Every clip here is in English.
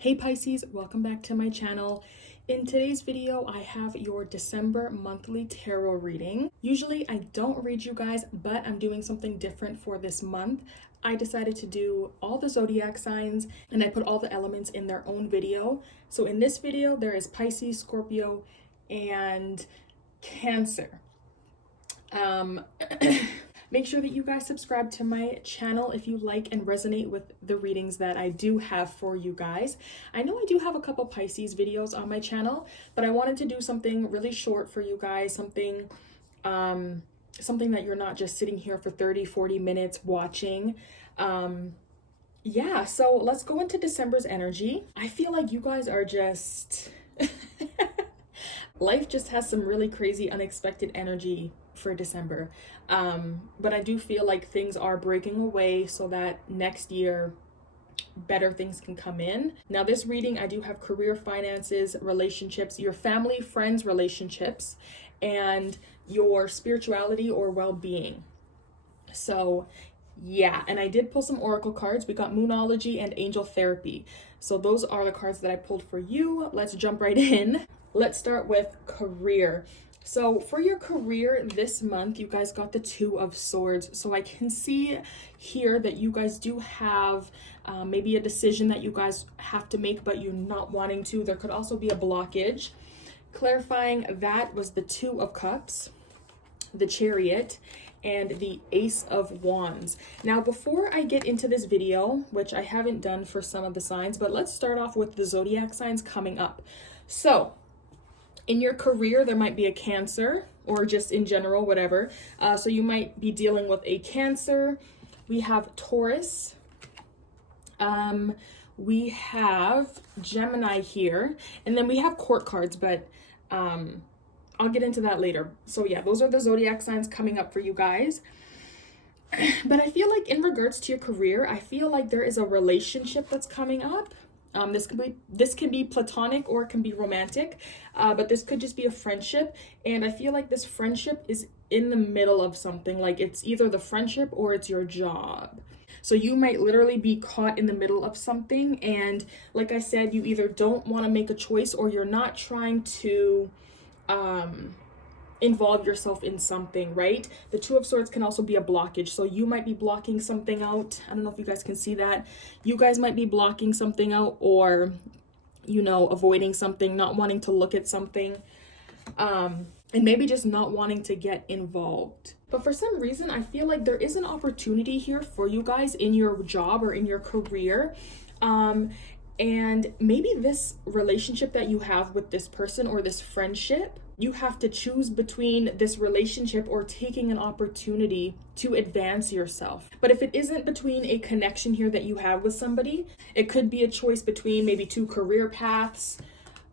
Hey Pisces, welcome back to my channel. In today's video, I have your December monthly tarot reading. Usually I don't read you guys, but I'm doing something different for this month. I decided to do all the zodiac signs and I put all the elements in their own video. So in this video, there is Pisces, Scorpio, and Cancer. Make sure that you guys subscribe to my channel if you like and resonate with the readings that I do have for you guys. I know I do have a couple Pisces videos on my channel, but I wanted to do something really short for you guys, something that you're not just sitting here for 30-40 minutes watching. Yeah, so let's go into December's energy. I feel like you guys are just life just has some really crazy unexpected energy for December. But I do feel like things are breaking away so that next year better things can come in. Now this reading, I do have career, finances, relationships, your family, friends, relationships, and your spirituality or well-being. So yeah, and I did pull some oracle cards. We got Moonology and Angel Therapy. So those are the cards that I pulled for you. Let's jump right in. Let's start with career. So for your career this month, you guys got the Two of Swords. So I can see here that you guys do have maybe a decision that you guys have to make, but you're not wanting to. There could also be a blockage. Clarifying that was the Two of Cups, the Chariot, and the Ace of Wands. Now, before I get into this video, which I haven't done for some of the signs, but let's start off with the zodiac signs coming up. So in your career, there might be a Cancer, or just in general, whatever. So you might be dealing with a Cancer. We have Taurus. We have Gemini here. And then we have court cards, but I'll get into that later. So yeah, those are the zodiac signs coming up for you guys. But I feel like in regards to your career, I feel like there is a relationship that's coming up. This can be platonic or it can be romantic, but this could just be a friendship. And I feel like this friendship is in the middle of something, like it's either the friendship or it's your job. So you might literally be caught in the middle of something. And like I said, you either don't want to make a choice or you're not trying to involve yourself in something, right? The Two of Swords can also be a blockage. So you might be blocking something out. I don't know if you guys can see that. You guys might be blocking something out, or, you know, avoiding something, not wanting to look at something, and maybe just not wanting to get involved. But for some reason, I feel like there is an opportunity here for you guys in your job or in your career. And maybe this relationship that you have with this person or this friendship, you have to choose between this relationship or taking an opportunity to advance yourself. But if it isn't between a connection here that you have with somebody, it could be a choice between maybe two career paths,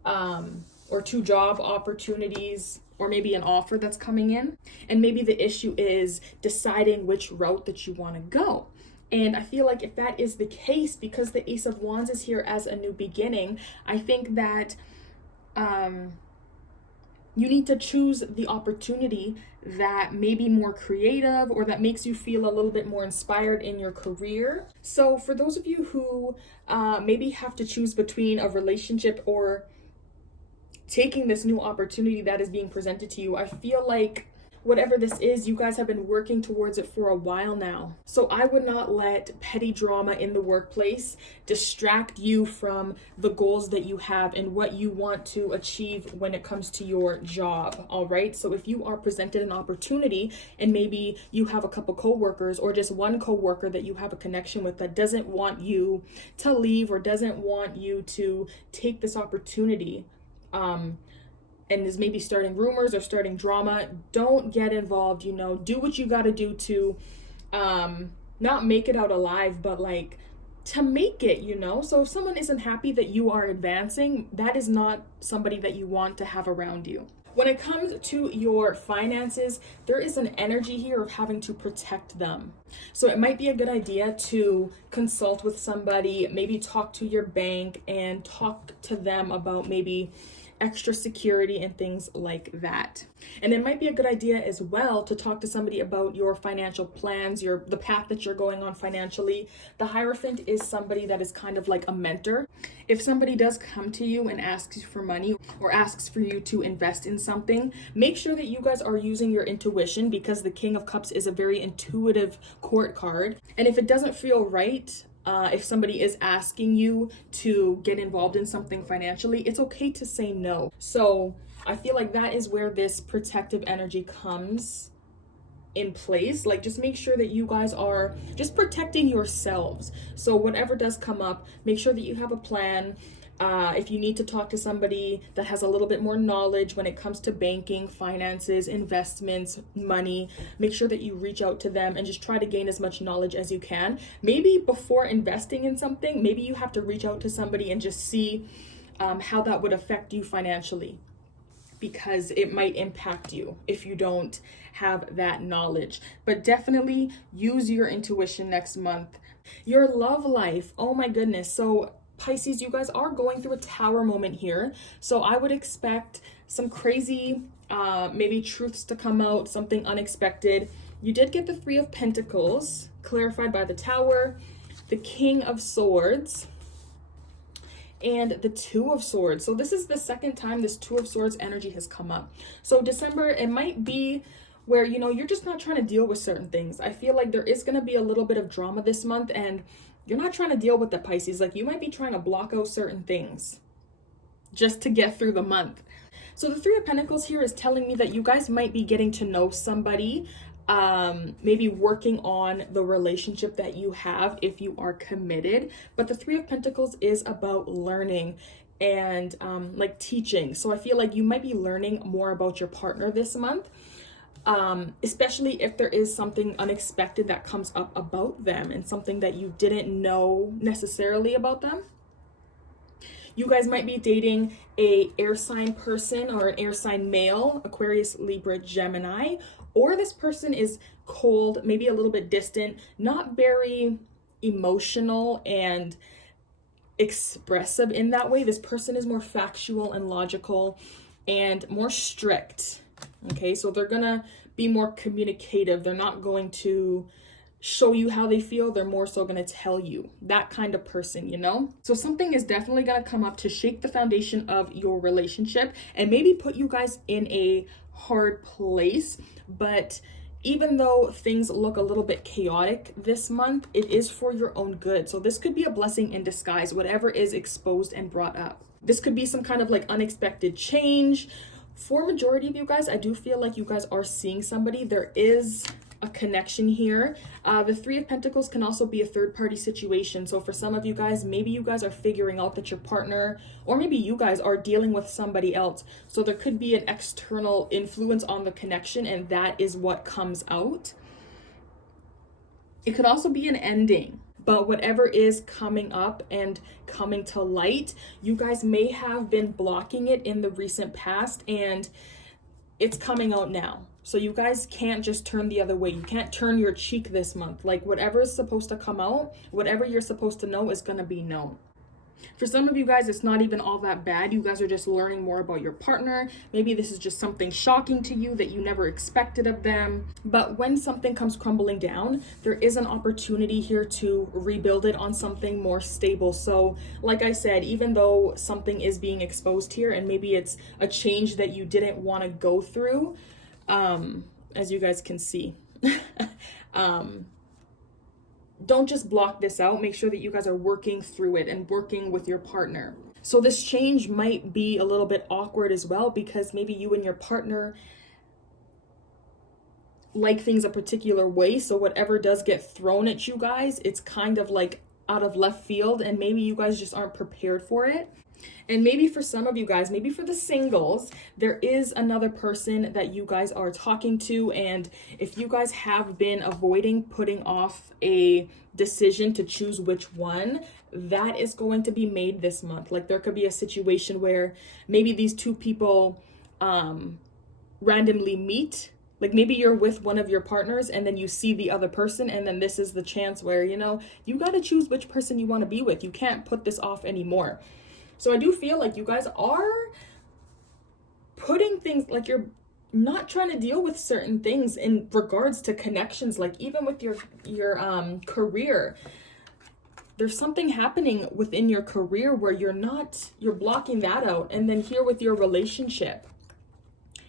or two job opportunities, or maybe an offer that's coming in. And maybe the issue is deciding which route that you want to go. And I feel like if that is the case, because the Ace of Wands is here as a new beginning, I think that you need to choose the opportunity that may be more creative or that makes you feel a little bit more inspired in your career. So for those of you who maybe have to choose between a relationship or taking this new opportunity that is being presented to you, I feel like whatever this is, you guys have been working towards it for a while now. So I would not let petty drama in the workplace distract you from the goals that you have and what you want to achieve when it comes to your job, all right? So if you are presented an opportunity and maybe you have a couple coworkers or just one coworker that you have a connection with that doesn't want you to leave or doesn't want you to take this opportunity, and is maybe starting rumors or starting drama, don't get involved. You know, do what you got to do to not make it out alive, but like to make it, you know. So if someone isn't happy that you are advancing, that is not somebody that you want to have around you. When it comes to your finances, there is an energy here of having to protect them. So it might be a good idea to consult with somebody, maybe talk to your bank and talk to them about maybe extra security and things like that. And it might be a good idea as well to talk to somebody about your financial plans, the path that you're going on financially. The Hierophant is somebody that is kind of like a mentor. If somebody does come to you and asks you for money or asks for you to invest in something, make sure that you guys are using your intuition, because the King of Cups is a very intuitive court card. And if it doesn't feel right, if somebody is asking you to get involved in something financially, it's okay to say no. So I feel like that is where this protective energy comes in place. Like, just make sure that you guys are just protecting yourselves. So whatever does come up, make sure that you have a plan. If you need to talk to somebody that has a little bit more knowledge when it comes to banking, finances, investments, money, make sure that you reach out to them and just try to gain as much knowledge as you can. Maybe before investing in something, maybe you have to reach out to somebody and just see how that would affect you financially, because it might impact you if you don't have that knowledge. But definitely use your intuition next month. Your love life, oh my goodness. So Pisces, you guys are going through a tower moment here. So I would expect some crazy, maybe truths to come out, something unexpected. You did get the Three of Pentacles, clarified by the Tower, the King of Swords, and the Two of Swords. So this is the second time this Two of Swords energy has come up. So December, it might be where, you're just not trying to deal with certain things. I feel like there is going to be a little bit of drama this month, and you're not trying to deal with the Pisces. Like, you might be trying to block out certain things just to get through the month. So the Three of Pentacles here is telling me that you guys might be getting to know somebody, maybe working on the relationship that you have if you are committed. But the Three of Pentacles is about learning and like teaching. So I feel like you might be learning more about your partner this month. Especially if there is something unexpected that comes up about them and something that you didn't know necessarily about them. You guys might be dating a air sign person or an air sign male, Aquarius, Libra, Gemini, or this person is cold, maybe a little bit distant, not very emotional and expressive in that way. This person is more factual and logical and more strict. Okay, so they're gonna be more communicative. They're not going to show you how they feel. They're more so gonna tell you. That kind of person, So something is definitely gonna come up to shake the foundation of your relationship and maybe put you guys in a hard place. But even though things look a little bit chaotic this month, it is for your own good. So this could be a blessing in disguise, whatever is exposed and brought up. This could be some kind of like unexpected change. For majority of you guys, I do feel like you guys are seeing somebody. There is a connection here. The Three of Pentacles can also be a third-party situation. So for some of you guys, maybe you guys are figuring out that your partner, or maybe you guys are dealing with somebody else. So there could be an external influence on the connection, and that is what comes out. It could also be an ending. But whatever is coming up and coming to light, you guys may have been blocking it in the recent past, and it's coming out now. So you guys can't just turn the other way. You can't turn your cheek this month. Like, whatever is supposed to come out, whatever you're supposed to know is going to be known. For some of you guys, it's not even all that bad. You guys are just learning more about your partner. Maybe this is just something shocking to you that you never expected of them. But when something comes crumbling down, there is an opportunity here to rebuild it on something more stable. So like I said, even though something is being exposed here and maybe it's a change that you didn't want to go through, as you guys can see, don't just block this out. Make sure that you guys are working through it and working with your partner. So this change might be a little bit awkward as well, because maybe you and your partner like things a particular way. So whatever does get thrown at you guys, it's kind of like out of left field, and maybe you guys just aren't prepared for it. And maybe for some of you guys, maybe for the singles, there is another person that you guys are talking to. And if you guys have been avoiding putting off a decision to choose which one, that is going to be made this month. Like, there could be a situation where maybe these two people randomly meet. Like, maybe you're with one of your partners and then you see the other person, and then this is the chance where, you got to choose which person you want to be with. You can't put this off anymore. So I do feel like you guys are putting things like you're not trying to deal with certain things in regards to connections, like even with your career. There's something happening within your career where you're blocking that out. And then here with your relationship,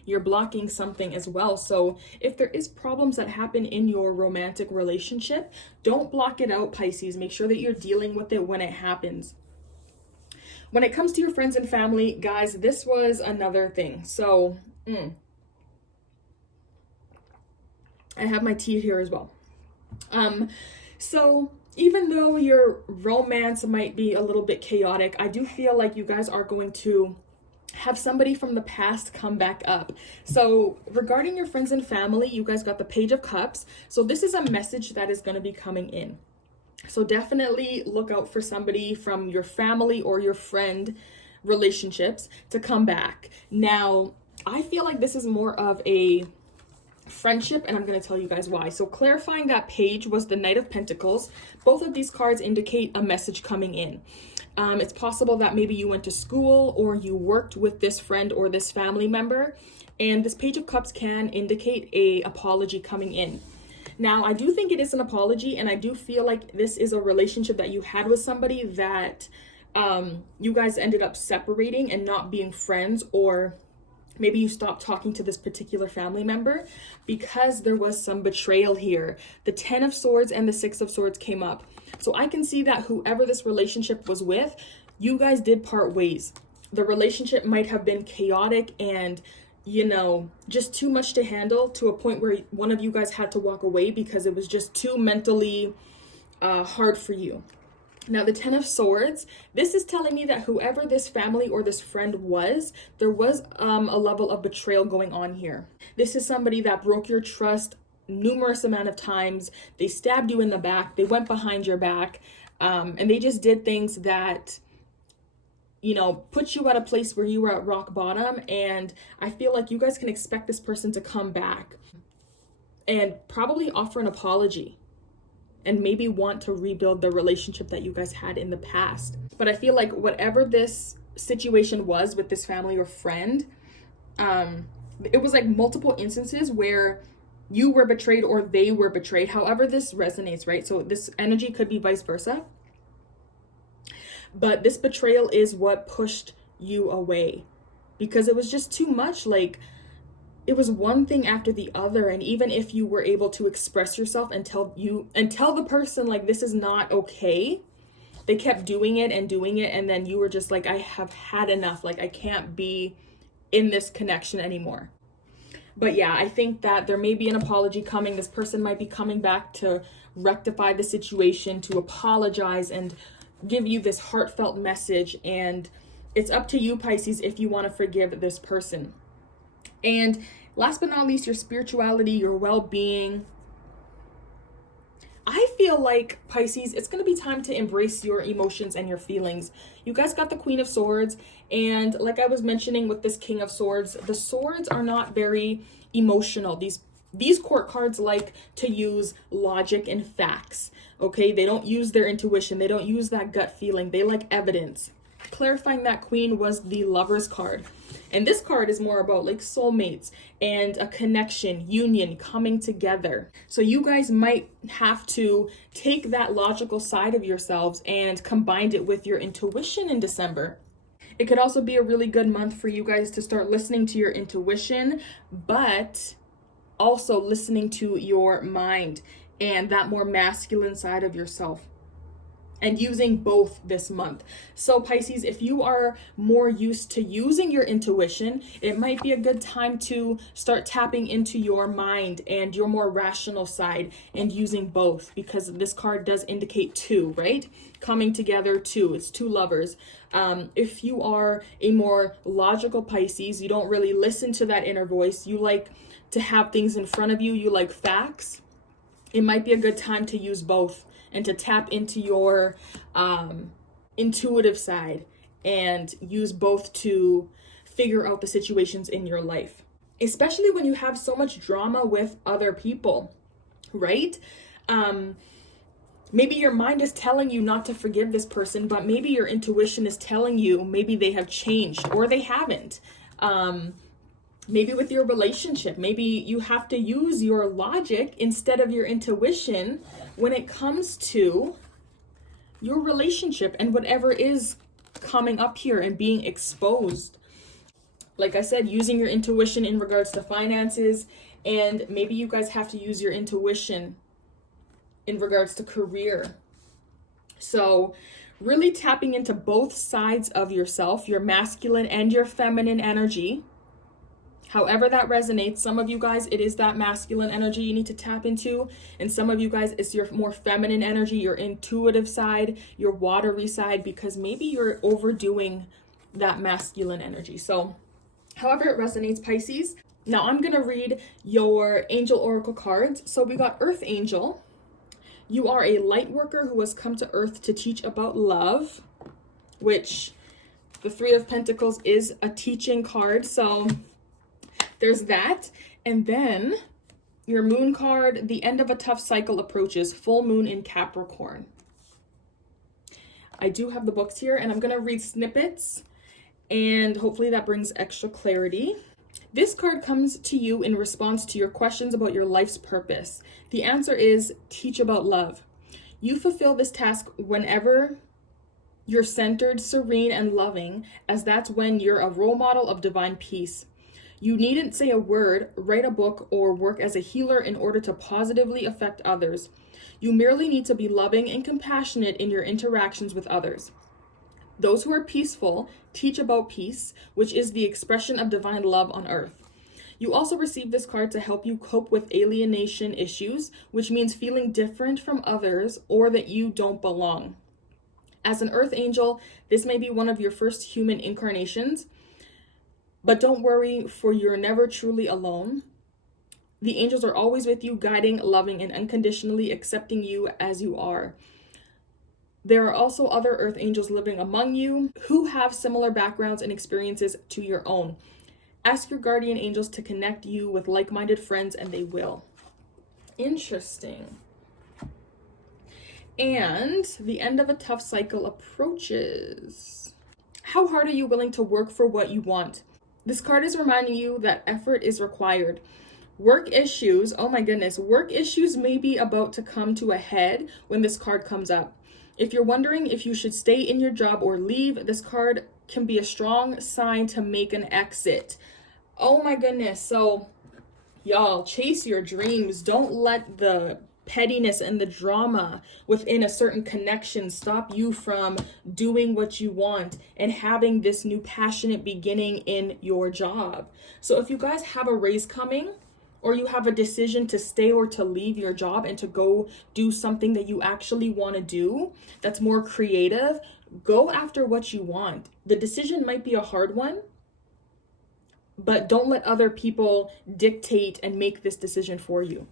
you're blocking something as well. So if there is problems that happen in your romantic relationship, don't block it out, Pisces. Make sure that you're dealing with it when it happens. When it comes to your friends and family, guys, this was another thing. So I have my tea here as well. So even though your romance might be a little bit chaotic, I do feel like you guys are going to have somebody from the past come back up. So regarding your friends and family, you guys got the Page of Cups. So this is a message that is going to be coming in. So definitely look out for somebody from your family or your friend relationships to come back. Now, I feel like this is more of a friendship, and I'm going to tell you guys why. So clarifying that page was the Knight of Pentacles. Both of these cards indicate a message coming in. It's possible that maybe you went to school or you worked with this friend or this family member, and this Page of Cups can indicate a apology coming in. Now, I do think it is an apology, and I do feel like this is a relationship that you had with somebody that you guys ended up separating and not being friends, or maybe you stopped talking to this particular family member because there was some betrayal here. The 10 of Swords and the 6 of Swords came up. So I can see that whoever this relationship was with, you guys did part ways. The relationship might have been chaotic and, just too much to handle, to a point where one of you guys had to walk away because it was just too mentally hard for you. Now, the 10 of Swords, this is telling me that whoever this family or this friend was, there was a level of betrayal going on here. This is somebody that broke your trust numerous amount of times. They stabbed you in the back. They went behind your back. And they just did things that, put you at a place where you were at rock bottom. And I feel like you guys can expect this person to come back and probably offer an apology, and maybe want to rebuild the relationship that you guys had in the past. But I feel like whatever this situation was with this family or friend, it was like multiple instances where you were betrayed or they were betrayed. However this resonates, right? So this energy could be vice versa. But this betrayal is what pushed you away because it was just too much. Like, it was one thing after the other. And even if you were able to express yourself and tell the person, like, this is not okay, they kept doing it. And then you were just like, I have had enough. Like, I can't be in this connection anymore. But yeah, I think that there may be an apology coming. This person might be coming back to rectify the situation, to apologize and give you this heartfelt message. And it's up to you, Pisces, if you want to forgive this person. And last but not least, your spirituality, your well-being. I feel like, Pisces, it's going to be time to embrace your emotions and your feelings. You guys got the Queen of Swords. And like I was mentioning with this King of Swords, the swords are not very emotional. These court cards like to use logic and facts. Okay, they don't use their intuition. They don't use that gut feeling. They like evidence. Clarifying that Queen was the Lover's card. And this card is more about like soulmates and a connection, union, coming together. So you guys might have to take that logical side of yourselves and combine it with your intuition in December. It could also be a really good month for you guys to start listening to your intuition, but also listening to your mind and that more masculine side of yourself, and using both this month. So Pisces, if you are more used to using your intuition, it might be a good time to start tapping into your mind and your more rational side and using both, because this card does indicate two, right? Coming together, two. It's two lovers. If you are a more logical Pisces, you don't really listen to that inner voice. You like to have things in front of you. You like facts. It might be a good time to use both and to tap into your intuitive side and use both to figure out the situations in your life, especially when you have so much drama with other people, right? Maybe your mind is telling you not to forgive this person, but maybe your intuition is telling you maybe they have changed or they haven't. Maybe with your relationship, maybe you have to use your logic instead of your intuition when it comes to your relationship and whatever is coming up here and being exposed. Like I said, using your intuition in regards to finances, and maybe you guys have to use your intuition in regards to career. So really tapping into both sides of yourself, your masculine and your feminine energy. However that resonates. Some of you guys, it is that masculine energy you need to tap into. And some of you guys, it's your more feminine energy, your intuitive side, your watery side, because maybe you're overdoing that masculine energy. So however it resonates, Pisces. Now I'm going to read your angel oracle cards. So we got Earth Angel. You are a light worker who has come to Earth to teach about love, which the Three of Pentacles is a teaching card. So there's that. And then your moon card, the end of a tough cycle approaches, full moon in Capricorn. I do have the books here, and I'm going to read snippets, and hopefully that brings extra clarity. This card comes to you in response to your questions about your life's purpose. The answer is teach about love. You fulfill this task whenever you're centered, serene, and loving, as that's when you're a role model of divine peace. You needn't say a word, write a book, or work as a healer in order to positively affect others. You merely need to be loving and compassionate in your interactions with others. Those who are peaceful teach about peace, which is the expression of divine love on earth. You also receive this card to help you cope with alienation issues, which means feeling different from others or that you don't belong. As an earth angel, this may be one of your first human incarnations, but don't worry, for you're never truly alone. The angels are always with you, guiding, loving, and unconditionally accepting you as you are. There are also other earth angels living among you who have similar backgrounds and experiences to your own. Ask your guardian angels to connect you with like-minded friends, and they will. Interesting. And the end of a tough cycle approaches. How hard are you willing to work for what you want? This card is reminding you that effort is required. Work issues, oh my goodness, work issues may be about to come to a head when this card comes up. If you're wondering if you should stay in your job or leave, this card can be a strong sign to make an exit. Oh my goodness. So y'all, chase your dreams. Don't let the pettiness and the drama within a certain connection stop you from doing what you want and having this new passionate beginning in your job. So if you guys have a raise coming, or you have a decision to stay or to leave your job and to go do something that you actually want to do that's more creative, go after what you want. The decision might be a hard one, but don't let other people dictate and make this decision for you.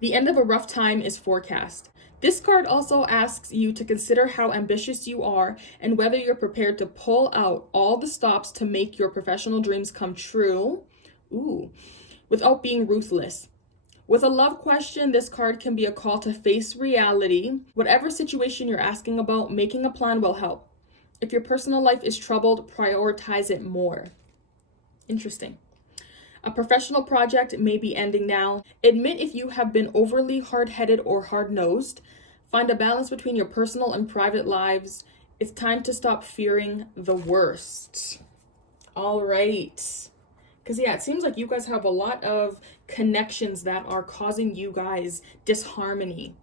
The end of a rough time is forecast. This card also asks you to consider how ambitious you are and whether you're prepared to pull out all the stops to make your professional dreams come true, without being ruthless. With a love question, this card can be a call to face reality. Whatever situation you're asking about, making a plan will help. If your personal life is troubled, prioritize it more. Interesting. A professional project may be ending now. Admit if you have been overly hard-headed or hard-nosed. Find a balance between your personal and private lives. It's time to stop fearing the worst. All right. Because yeah, it seems like you guys have a lot of connections that are causing you guys disharmony.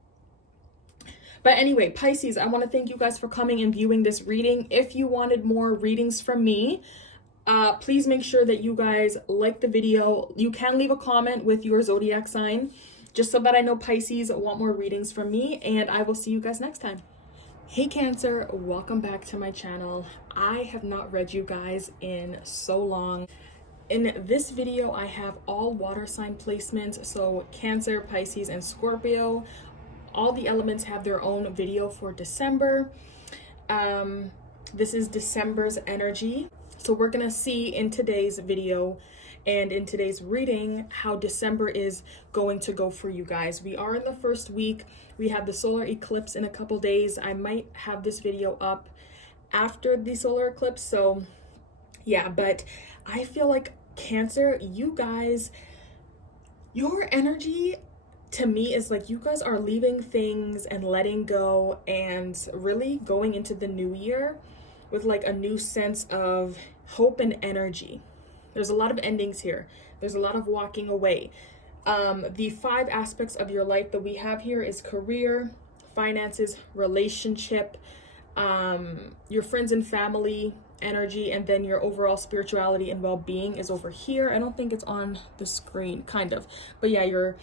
But anyway, Pisces, I want to thank you guys for coming and viewing this reading. If you wanted more readings from me, please make sure that you guys like the video. You can leave a comment with your zodiac sign, just so that I know Pisces want more readings from me, and I will see you guys next time. Hey Cancer, welcome back to my channel. I have not read you guys in so long. In this video, I have all water sign placements, so Cancer, Pisces, and Scorpio. All the elements have their own video for December. This is December's energy. So we're gonna see in today's video and in today's reading how December is going to go for you guys. We are in the first week. We have the solar eclipse in a couple days. I might have this video up after the solar eclipse. So yeah, but I feel like Cancer, you guys, your energy to me is like you guys are leaving things and letting go and really going into the new year with like a new sense of hope and energy. There's a lot of endings here. There's a lot of walking away. The 5 aspects of your life that we have here is career, finances, relationship, your friends and family energy, and then your overall spirituality and well-being is over here. I don't think it's on the screen, kind of, but yeah, your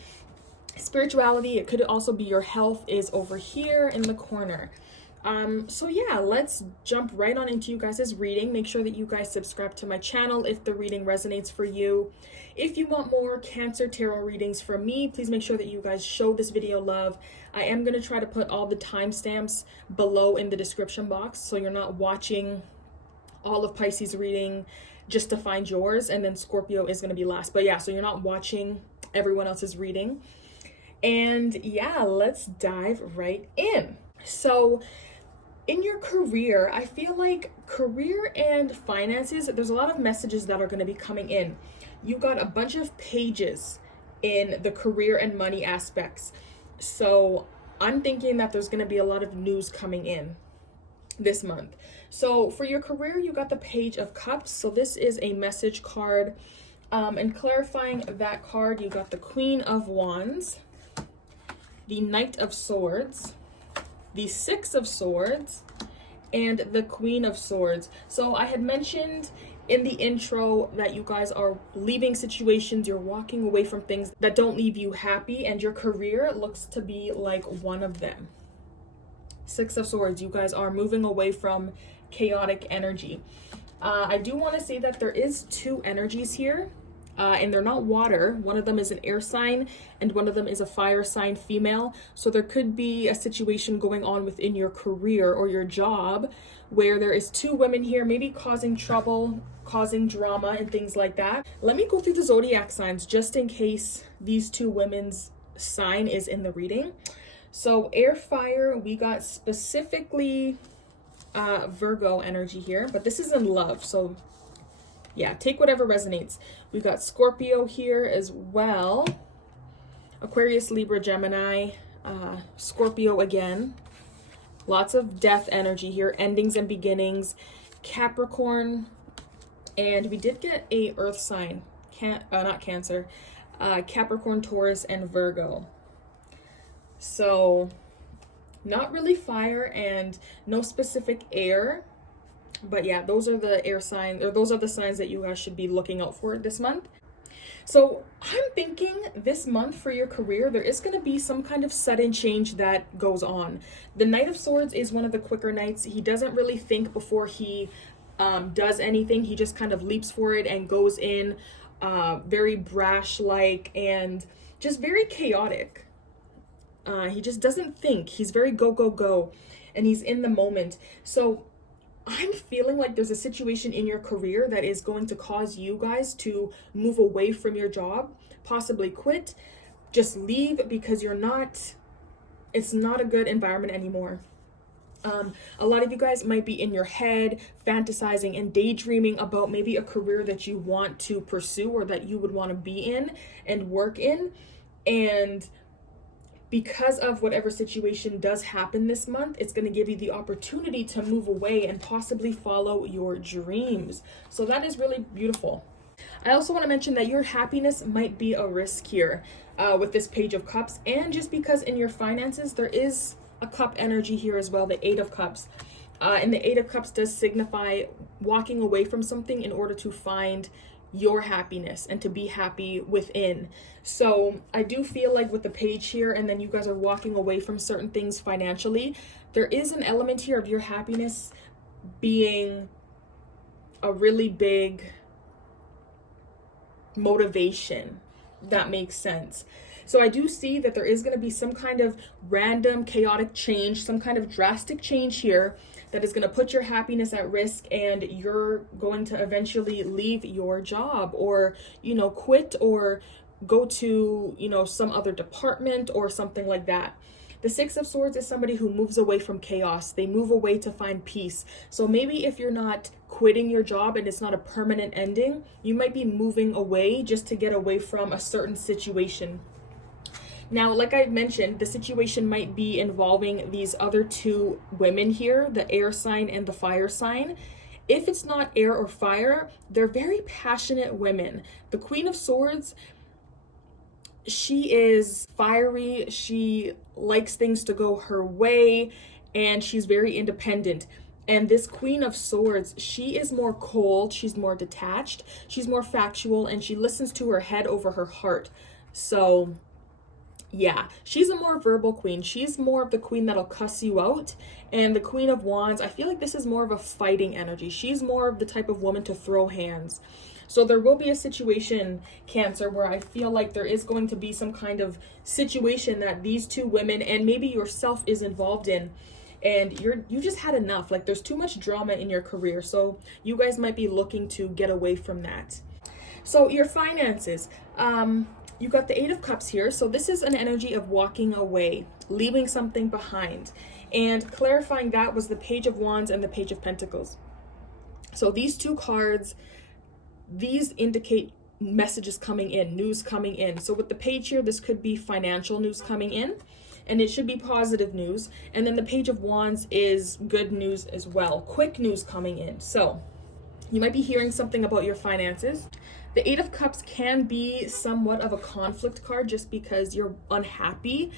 spirituality, it could also be your health, is over here in the corner. So yeah, let's jump right on into you guys' reading. Make sure that you guys subscribe to my channel if the reading resonates for you. If you want more Cancer tarot readings from me, please make sure that you guys show this video love. I am going to try to put all the timestamps below in the description box, so you're not watching all of Pisces reading just to find yours, and then Scorpio is going to be last. But yeah, so you're not watching everyone else's reading. And yeah, let's dive right in. So in your career, I feel like career and finances, there's a lot of messages that are going to be coming in. You got a bunch of pages in the career and money aspects. So I'm thinking that there's going to be a lot of news coming in this month. So for your career, you got the Page of Cups. So this is a message card. And clarifying that card, you got the Queen of Wands, the Knight of Swords, the Six of Swords, and the Queen of Swords. So I had mentioned in the intro that you guys are leaving situations, you're walking away from things that don't leave you happy, and your career looks to be like one of them. Six of Swords, you guys are moving away from chaotic energy. I do want to say that there is 2 energies here. And they're not water. One of them is an air sign and one of them is a fire sign female. So there could be a situation going on within your career or your job where there is 2 women here, maybe causing trouble, causing drama and things like that. Let me go through the zodiac signs just in case these 2 women's sign is in the reading. So air, fire, we got specifically Virgo energy here, but this is in love. So yeah, take whatever resonates. We've got Scorpio here as well. Aquarius, Libra, Gemini, Scorpio again. Lots of death energy here, endings and beginnings. Capricorn, and we did get a earth sign, not Cancer, Capricorn, Taurus, and Virgo. So not really fire and no specific air. But yeah, those are the air signs, or those are the signs that you guys should be looking out for this month. So I'm thinking this month for your career, there is going to be some kind of sudden change that goes on. The Knight of Swords is one of the quicker knights. He doesn't really think before he does anything. He just kind of leaps for it and goes in, very brash-like and just very chaotic. He just doesn't think. He's very go, go, go, and he's in the moment. So I'm feeling like there's a situation in your career that is going to cause you guys to move away from your job, possibly quit, just leave because it's not a good environment anymore. A lot of you guys might be in your head fantasizing and daydreaming about maybe a career that you want to pursue or that you would want to be in and work in. And because of whatever situation does happen this month, it's going to give you the opportunity to move away and possibly follow your dreams. So that is really beautiful. I also want to mention that your happiness might be a risk here with this Page of Cups. And just because in your finances, there is a cup energy here as well, the 8 of Cups. And the 8 of Cups does signify walking away from something in order to find your happiness and to be happy within. So I do feel like with the page here, and then you guys are walking away from certain things financially, there is an element here of your happiness being a really big motivation. That makes sense. So I do see that there is going to be some kind of random chaotic change, some kind of drastic change here that is going to put your happiness at risk, and you're going to eventually leave your job or, quit or go to, some other department or something like that. The Six of Swords is somebody who moves away from chaos. They move away to find peace. So maybe if you're not quitting your job and it's not a permanent ending, you might be moving away just to get away from a certain situation. Now, like I mentioned, the situation might be involving these other two women here, the air sign and the fire sign. If it's not air or fire, they're very passionate women. The Queen of Swords, she is fiery, she likes things to go her way, and she's very independent. And this Queen of Swords, she is more cold, she's more detached, she's more factual, and she listens to her head over her heart. So yeah, she's a more verbal queen. She's more of the queen that'll cuss you out. And the Queen of Wands, I feel like this is more of a fighting energy. She's more of the type of woman to throw hands. So there will be a situation, Cancer, where I feel like there is going to be some kind of situation that these two women and maybe yourself is involved in. And you just had enough. Like, there's too much drama in your career. So you guys might be looking to get away from that. So your finances. You got the Eight of Cups here. So this is an energy of walking away, leaving something behind. And clarifying that was the Page of Wands and the Page of Pentacles. So these two cards, these indicate messages coming in, news coming in. So with the page here, this could be financial news coming in, and it should be positive news. And then the Page of Wands is good news as well, quick news coming in. So you might be hearing something about your finances. The Eight of Cups can be somewhat of a conflict card just because you're unhappy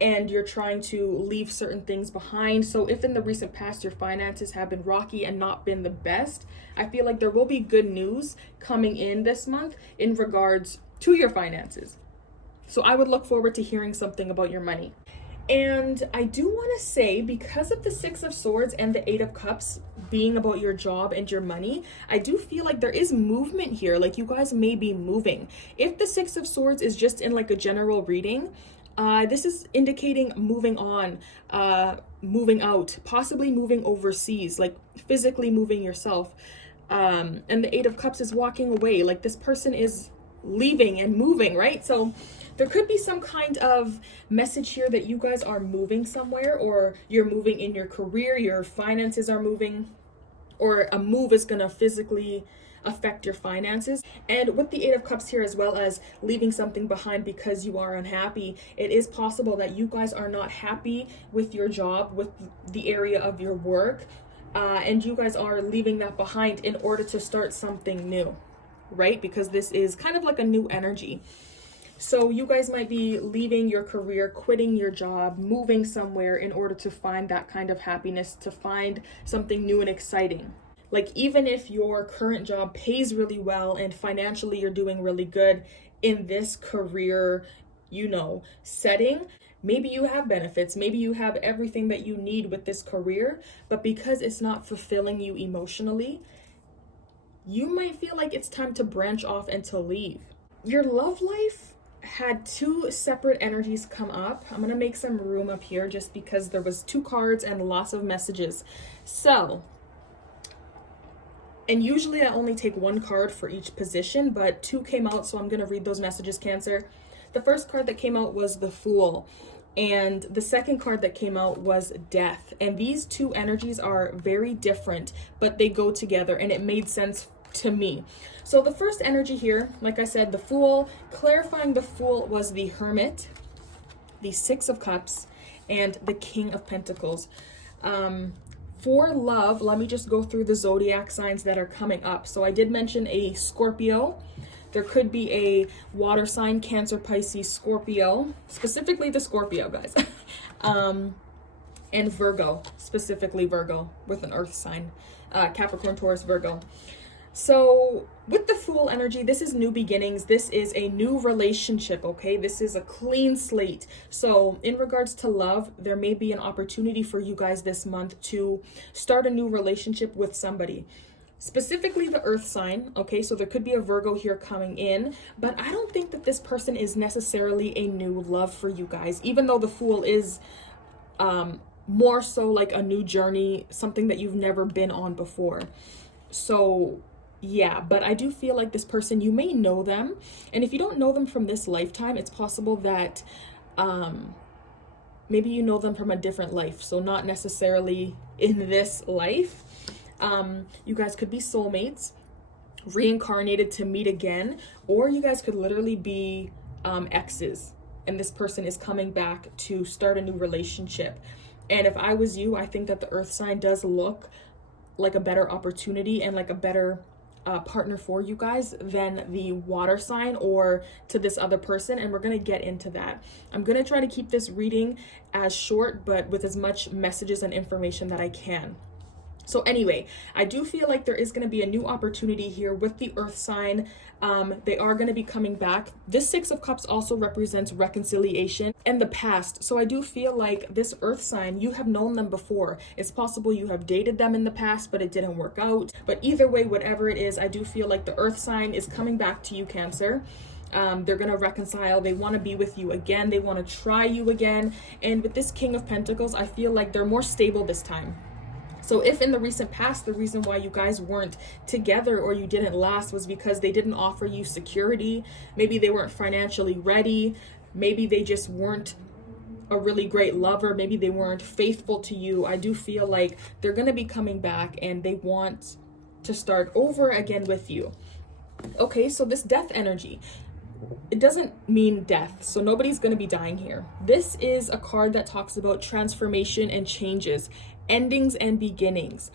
and you're trying to leave certain things behind. So if in the recent past your finances have been rocky and not been the best, I feel like there will be good news coming in this month in regards to your finances. So I would look forward to hearing something about your money. And I do want to say, because of the Six of Swords and the Eight of Cups being about your job and your money, I do feel like there is movement here. Like, you guys may be moving. If the Six of Swords is just in like a general reading, this is indicating moving on, moving out, possibly moving overseas, like physically moving yourself. And the Eight of Cups is walking away. Like, this person is leaving and moving, right? So there could be some kind of message here that you guys are moving somewhere, or you're moving in your career, your finances are moving, or a move is going to physically affect your finances. And with the Eight of Cups here, as well as leaving something behind because you are unhappy, it is possible that you guys are not happy with your job, with the area of your work, and you guys are leaving that behind in order to start something new, right? Because this is kind of like a new energy. So you guys might be leaving your career, quitting your job, moving somewhere in order to find that kind of happiness, to find something new and exciting. Like, even if your current job pays really well and financially you're doing really good in this career, setting, maybe you have benefits, maybe you have everything that you need with this career, but because it's not fulfilling you emotionally, you might feel like it's time to branch off and to leave. Your love life had two separate energies come up. I'm going to make some room up here just because there was two cards and lots of messages. So, and usually I only take one card for each position, but two came out, so I'm going to read those messages, Cancer. The first card that came out was the Fool, and the second card that came out was Death. And these two energies are very different, but they go together, and it made sense to me. So the first energy here, like I said, the Fool, clarifying the Fool was the Hermit, the Six of Cups, and the King of Pentacles. For love, let me just go through the zodiac signs that are coming up. So I did mention a Scorpio. There could be a water sign, Cancer, Pisces, Scorpio, specifically the Scorpio, guys. And Virgo, specifically Virgo with an earth sign, Capricorn, Taurus, Virgo. So with the Fool energy, this is new beginnings. This is a new relationship, okay? This is a clean slate. So in regards to love, there may be an opportunity for you guys this month to start a new relationship with somebody. Specifically the earth sign, okay? So there could be a Virgo here coming in, but I don't think that this person is necessarily a new love for you guys, even though the Fool is more so like a new journey, something that you've never been on before. So yeah, but I do feel like this person, you may know them, and if you don't know them from this lifetime, it's possible that maybe you know them from a different life, so not necessarily in this life. You guys could be soulmates, reincarnated to meet again, or you guys could literally be exes, and this person is coming back to start a new relationship. And if I was you, I think that the earth sign does look like a better opportunity and like a better partner for you guys than the water sign or to this other person. And we're going to get into that. I'm going to try to keep this reading as short, but with as much messages and information that I can. So anyway, I do feel like there is going to be a new opportunity here with the earth sign. They are going to be coming back. This Six of Cups also represents reconciliation and the past. So I do feel like this earth sign, you have known them before. It's possible you have dated them in the past, but it didn't work out. But either way, whatever it is, I do feel like the earth sign is coming back to you, Cancer. They're going to reconcile. They want to be with you again. They want to try you again. And with this King of Pentacles, I feel like they're more stable this time. So if in the recent past, the reason why you guys weren't together or you didn't last was because they didn't offer you security, maybe they weren't financially ready, maybe they just weren't a really great lover, maybe they weren't faithful to you, I do feel like they're going to be coming back and they want to start over again with you. Okay, so this death energy, it doesn't mean death, so nobody's going to be dying here. This is a card that talks about transformation and changes, endings and beginnings.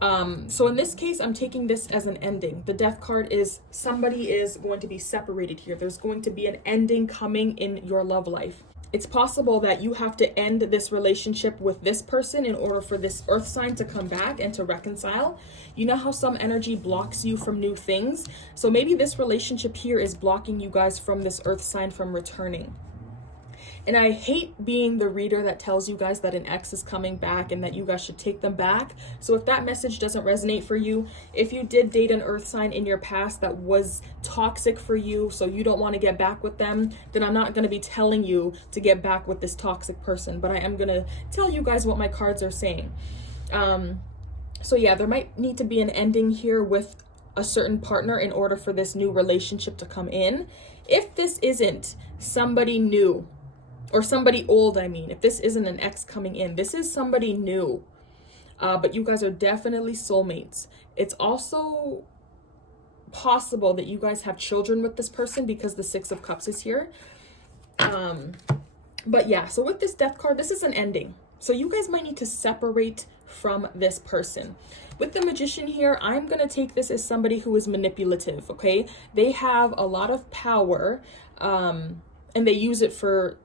So in this case, I'm taking this as an ending. The death card is somebody is going to be separated here. There's going to be an ending coming in your love life. It's possible that you have to end this relationship with this person in order for this earth sign to come back and to reconcile. You know how some energy blocks you from new things? So maybe this relationship here is blocking you guys from this earth sign from returning. And I hate being the reader that tells you guys that an ex is coming back and that you guys should take them back. So if that message doesn't resonate for you, if you did date an earth sign in your past that was toxic for you, so you don't want to get back with them, then I'm not going to be telling you to get back with this toxic person. But I am going to tell you guys what my cards are saying. So yeah, there might need to be an ending here with a certain partner in order for this new relationship to come in. If this isn't somebody new, or somebody old, I mean, if this isn't an ex coming in, this is somebody new. But you guys are definitely soulmates. It's also possible that you guys have children with this person because the Six of Cups is here. But yeah, so with this death card, this is an ending. So you guys might need to separate from this person. With the Magician here, I'm going to take this as somebody who is manipulative, okay? They have a lot of power, and they use it for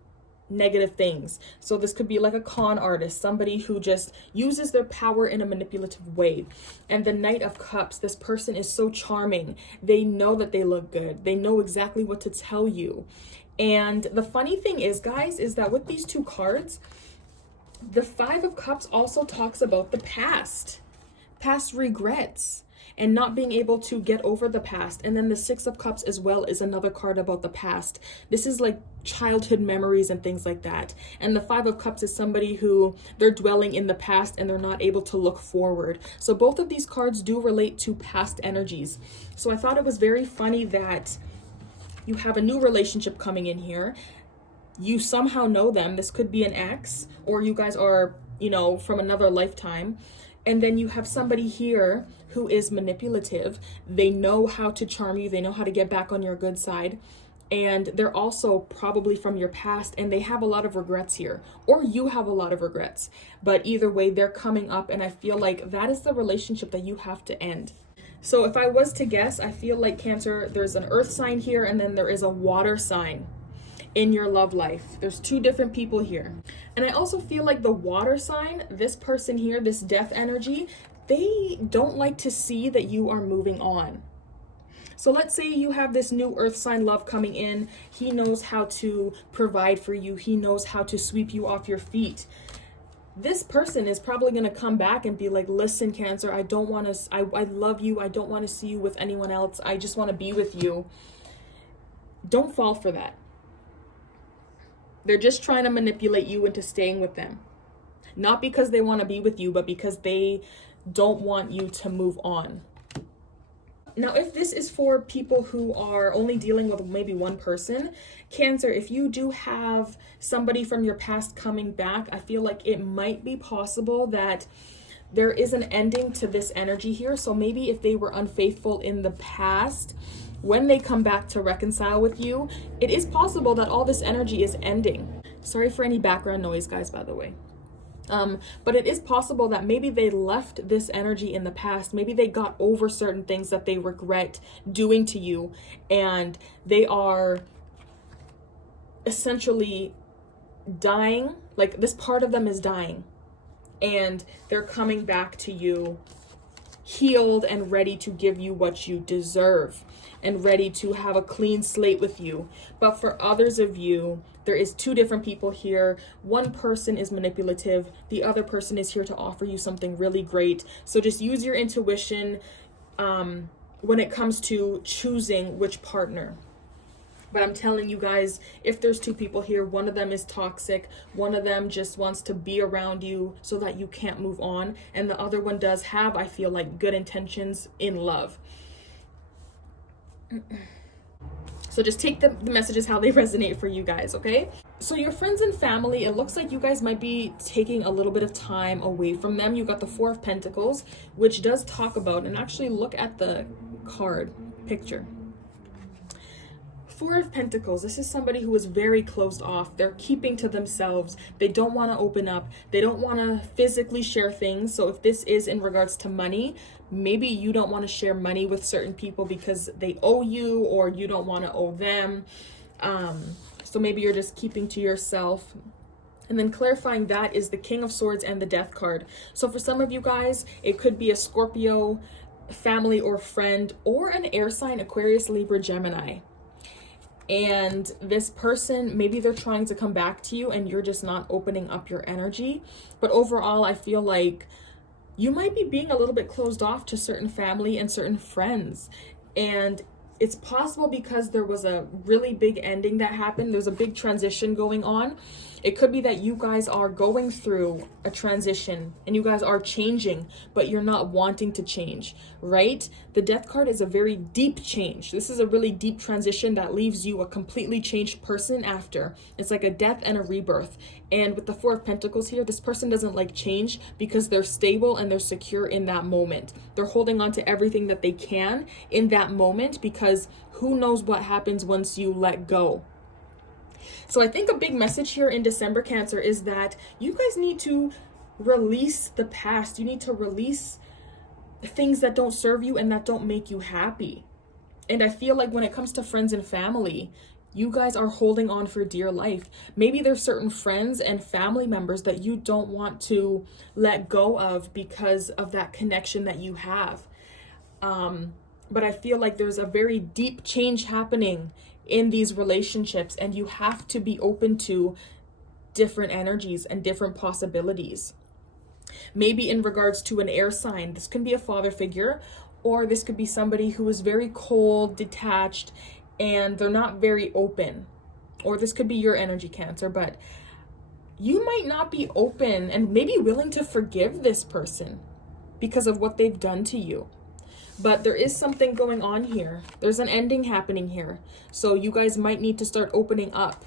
negative things. So this could be like a con artist, somebody who just uses their power in a manipulative way. And the Knight of Cups, this person is so charming. They know that they look good. They know exactly what to tell you. And the funny thing is, guys, is that with these two cards, the Five of Cups also talks about the past regrets, and not being able to get over the past. And then the Six of Cups as well is another card about the past. This is like childhood memories and things like that. And the Five of Cups is somebody who they're dwelling in the past and they're not able to look forward. So both of these cards do relate to past energies. So I thought it was very funny that you have a new relationship coming in here. You somehow know them. This could be an ex, or you guys are, you know, from another lifetime. And then you have somebody here who is manipulative. They know how to charm you. They know how to get back on your good side. And they're also probably from your past, and they have a lot of regrets here, or you have a lot of regrets. But either way, they're coming up, and I feel like that is the relationship that you have to end. So if I was to guess, I feel like Cancer, there's an earth sign here, and then there is a water sign in your love life. There's two different people here. And I also feel like the water sign, this person here, this death energy, they don't like to see that you are moving on. So let's say you have this new earth sign love coming in. He knows how to provide for you. He knows how to sweep you off your feet. This person is probably going to come back and be like, listen, Cancer, I don't want to, I love you. I don't want to see you with anyone else. I just want to be with you. Don't fall for that. They're just trying to manipulate you into staying with them. Not because they want to be with you, but because they don't want you to move on. Now, if this is for people who are only dealing with maybe one person, Cancer, if you do have somebody from your past coming back, I feel like it might be possible that there is an ending to this energy here. So maybe if they were unfaithful in the past, when they come back to reconcile with you, it is possible that all this energy is ending. Sorry for any background noise, guys, by the way. But it is possible that maybe they left this energy in the past. Maybe they got over certain things that they regret doing to you, and they are essentially dying. Like, this part of them is dying, and they're coming back to you healed and ready to give you what you deserve and ready to have a clean slate with you. But for others of you, there is two different people here. One person is manipulative. The other person is here to offer you something really great. So just use your intuition when it comes to choosing which partner. But I'm telling you guys, if there's two people here, one of them is toxic, one of them just wants to be around you so that you can't move on, and the other one does have, I feel like, good intentions in love. So just take the messages how they resonate for you guys, okay? So your friends and family, it looks like you guys might be taking a little bit of time away from them. You got the Four of Pentacles, which does talk about, and actually look at the card picture. Four of Pentacles, this is somebody who is very closed off. They're keeping to themselves. They don't want to open up. They don't want to physically share things. So if this is in regards to money, maybe you don't want to share money with certain people because they owe you, or you don't want to owe them. So maybe you're just keeping to yourself. And then clarifying that is the King of Swords and the Death card. So for some of you guys, it could be a Scorpio family or friend, or an air sign, Aquarius, Libra, Gemini. And this person, maybe they're trying to come back to you and you're just not opening up your energy. But overall, I feel like you might be being a little bit closed off to certain family and certain friends. And it's possible because there was a really big ending that happened. There's a big transition going on. It could be that you guys are going through a transition and you guys are changing, but you're not wanting to change, right? The Death card is a very deep change. This is a really deep transition that leaves you a completely changed person after. It's like a death and a rebirth. And with the Four of Pentacles here, this person doesn't like change because they're stable and they're secure in that moment. They're holding on to everything that they can in that moment because who knows what happens once you let go. So I think a big message here in December, Cancer, is that you guys need to release the past. You need to release things that don't serve you and that don't make you happy. And I feel like when it comes to friends and family, you guys are holding on for dear life. Maybe there's certain friends and family members that you don't want to let go of because of that connection that you have. But I feel like there's a very deep change happening in these relationships, and you have to be open to different energies and different possibilities. Maybe in regards to an air sign, this can be a father figure, or this could be somebody who is very cold, detached, and they're not very open. Or this could be your energy, Cancer, but you might not be open and maybe willing to forgive this person because of what they've done to you. But there is something going on here. There's an ending happening here. So you guys might need to start opening up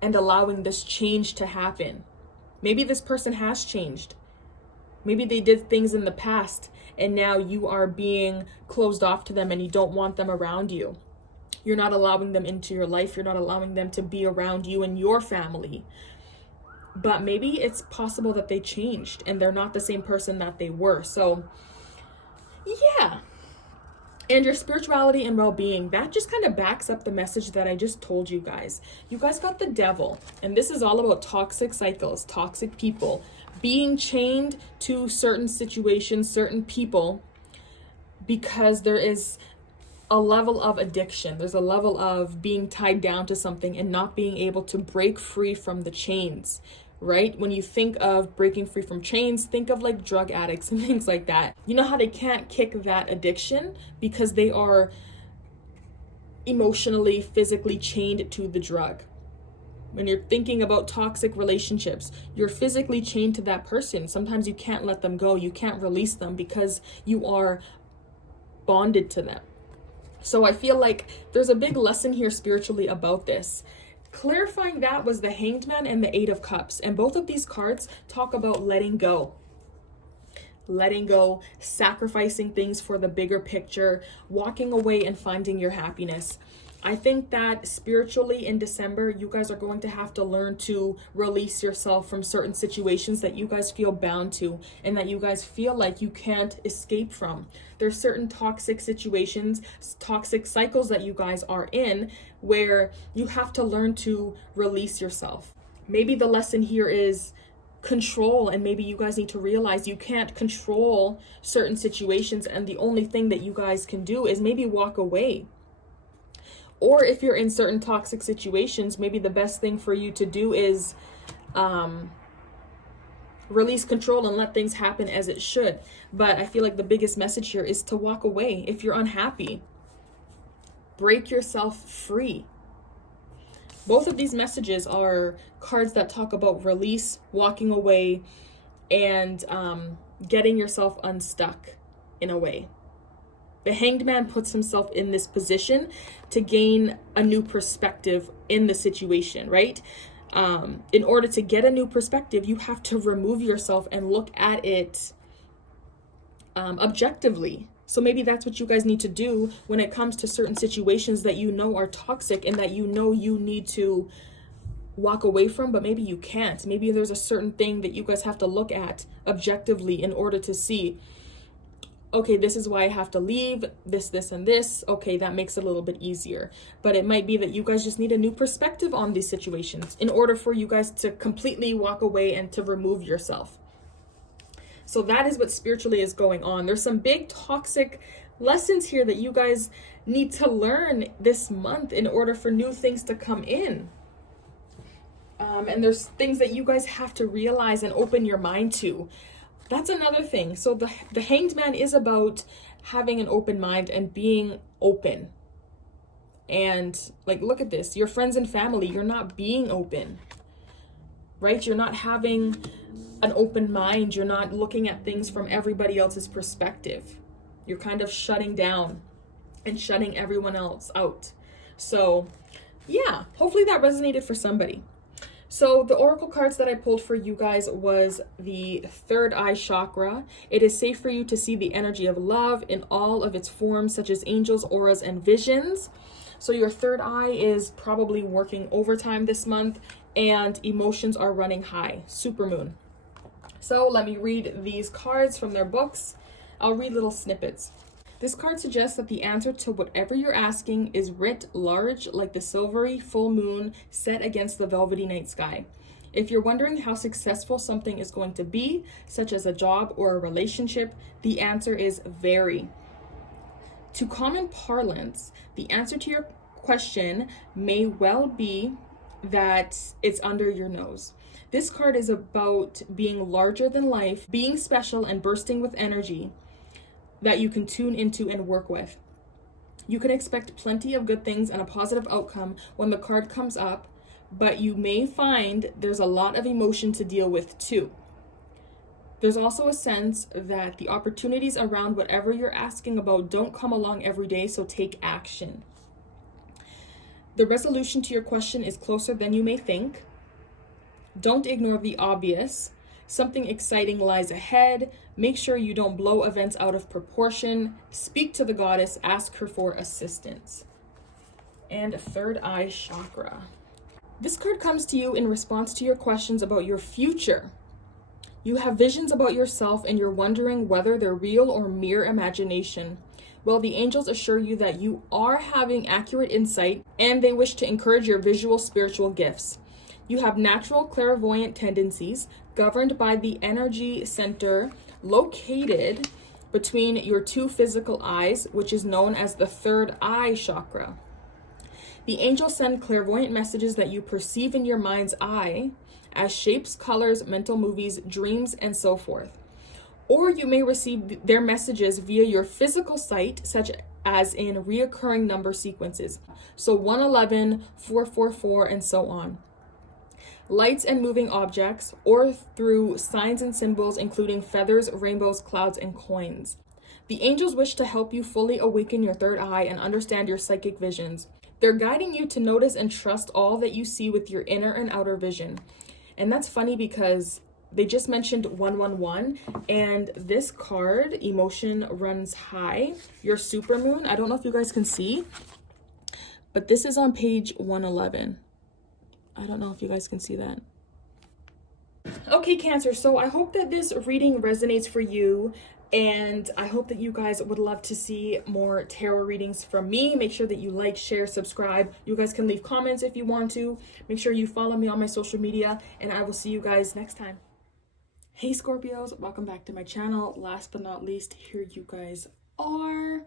and allowing this change to happen. Maybe this person has changed. Maybe they did things in the past and now you are being closed off to them and you don't want them around you. You're not allowing them into your life. You're not allowing them to be around you and your family. But maybe it's possible that they changed and they're not the same person that they were. So yeah. And your spirituality and well-being, that just kind of backs up the message that I just told you guys. You guys got the Devil, and this is all about toxic cycles, toxic people, being chained to certain situations, certain people, because there is a level of addiction. There's a level of being tied down to something and not being able to break free from the chains. Right? When you think of breaking free from chains, think of like drug addicts and things like that. You know how they can't kick that addiction because they are emotionally, physically chained to the drug. When you're thinking about toxic relationships, you're physically chained to that person. Sometimes you can't let them go. You can't release them because you are bonded to them. So I feel like there's a big lesson here spiritually about this. Clarifying that was the Hanged Man and the Eight of Cups. And both of these cards talk about letting go. Letting go, sacrificing things for the bigger picture, walking away and finding your happiness. I think that spiritually in December, you guys are going to have to learn to release yourself from certain situations that you guys feel bound to and that you guys feel like you can't escape from. There's certain toxic situations, toxic cycles that you guys are in where you have to learn to release yourself. Maybe the lesson here is control, and maybe you guys need to realize you can't control certain situations, and the only thing that you guys can do is maybe walk away. Or if you're in certain toxic situations, maybe the best thing for you to do is release control and let things happen as it should. But I feel like the biggest message here is to walk away. If you're unhappy, break yourself free. Both of these messages are cards that talk about release, walking away, and getting yourself unstuck in a way. The Hanged Man puts himself in this position to gain a new perspective in the situation, right? In order to get a new perspective, you have to remove yourself and look at it objectively. So maybe that's what you guys need to do when it comes to certain situations that you know are toxic and that you know you need to walk away from, but maybe you can't. Maybe there's a certain thing that you guys have to look at objectively in order to see, okay, this is why I have to leave, this, and this. Okay, that makes it a little bit easier. But it might be that you guys just need a new perspective on these situations in order for you guys to completely walk away and to remove yourself. So that is what spiritually is going on. There's some big toxic lessons here that you guys need to learn this month in order for new things to come in. And there's things that you guys have to realize and open your mind to. That's another thing. So the Hanged Man is about having an open mind and being open. And like, look at this. Your friends and family, you're not being open, right? You're not having an open mind. You're not looking at things from everybody else's perspective. You're kind of shutting down and shutting everyone else out. So yeah, hopefully that resonated for somebody. So the oracle cards that I pulled for you guys was the third eye chakra. It is safe for you to see the energy of love in all of its forms, such as angels, auras, and visions. So your third eye is probably working overtime this month and emotions are running high. Supermoon. So let me read these cards from their books. I'll read little snippets. This card suggests that the answer to whatever you're asking is writ large like the silvery full moon set against the velvety night sky. If you're wondering how successful something is going to be, such as a job or a relationship, the answer is very. To common parlance, the answer to your question may well be that it's under your nose. This card is about being larger than life, being special and bursting with energy that you can tune into and work with. You can expect plenty of good things and a positive outcome when the card comes up, but you may find there's a lot of emotion to deal with too. There's also a sense that the opportunities around whatever you're asking about don't come along every day, so take action. The resolution to your question is closer than you may think. Don't ignore the obvious. Something exciting lies ahead. Make sure you don't blow events out of proportion. Speak to the goddess. Ask her for assistance. And third eye chakra. This card comes to you in response to your questions about your future. You have visions about yourself and you're wondering whether they're real or mere imagination. Well, the angels assure you that you are having accurate insight and they wish to encourage your visual spiritual gifts. You have natural clairvoyant tendencies governed by the energy center located between your two physical eyes, which is known as the third eye chakra. The angels send clairvoyant messages that you perceive in your mind's eye as shapes, colors, mental movies, dreams, and so forth. Or you may receive their messages via your physical sight, such as in reoccurring number sequences. So 111, 444, and so on. Lights and moving objects, or through signs and symbols, including feathers, rainbows, clouds, and coins. The angels wish to help you fully awaken your third eye and understand your psychic visions. They're guiding you to notice and trust all that you see with your inner and outer vision. And that's funny because they just mentioned 111, and this card, emotion runs high, your supermoon. I don't know if you guys can see, but this is on page 111. I don't know if you guys can see that. Okay, Cancer, so I hope that this reading resonates for you, and I hope that you guys would love to see more tarot readings from me. Make sure that you like, share, subscribe. You guys can leave comments if you want to. Make sure you follow me on my social media, and I will see you guys next time. Hey Scorpios, welcome back to my channel. Last but not least, here you guys are.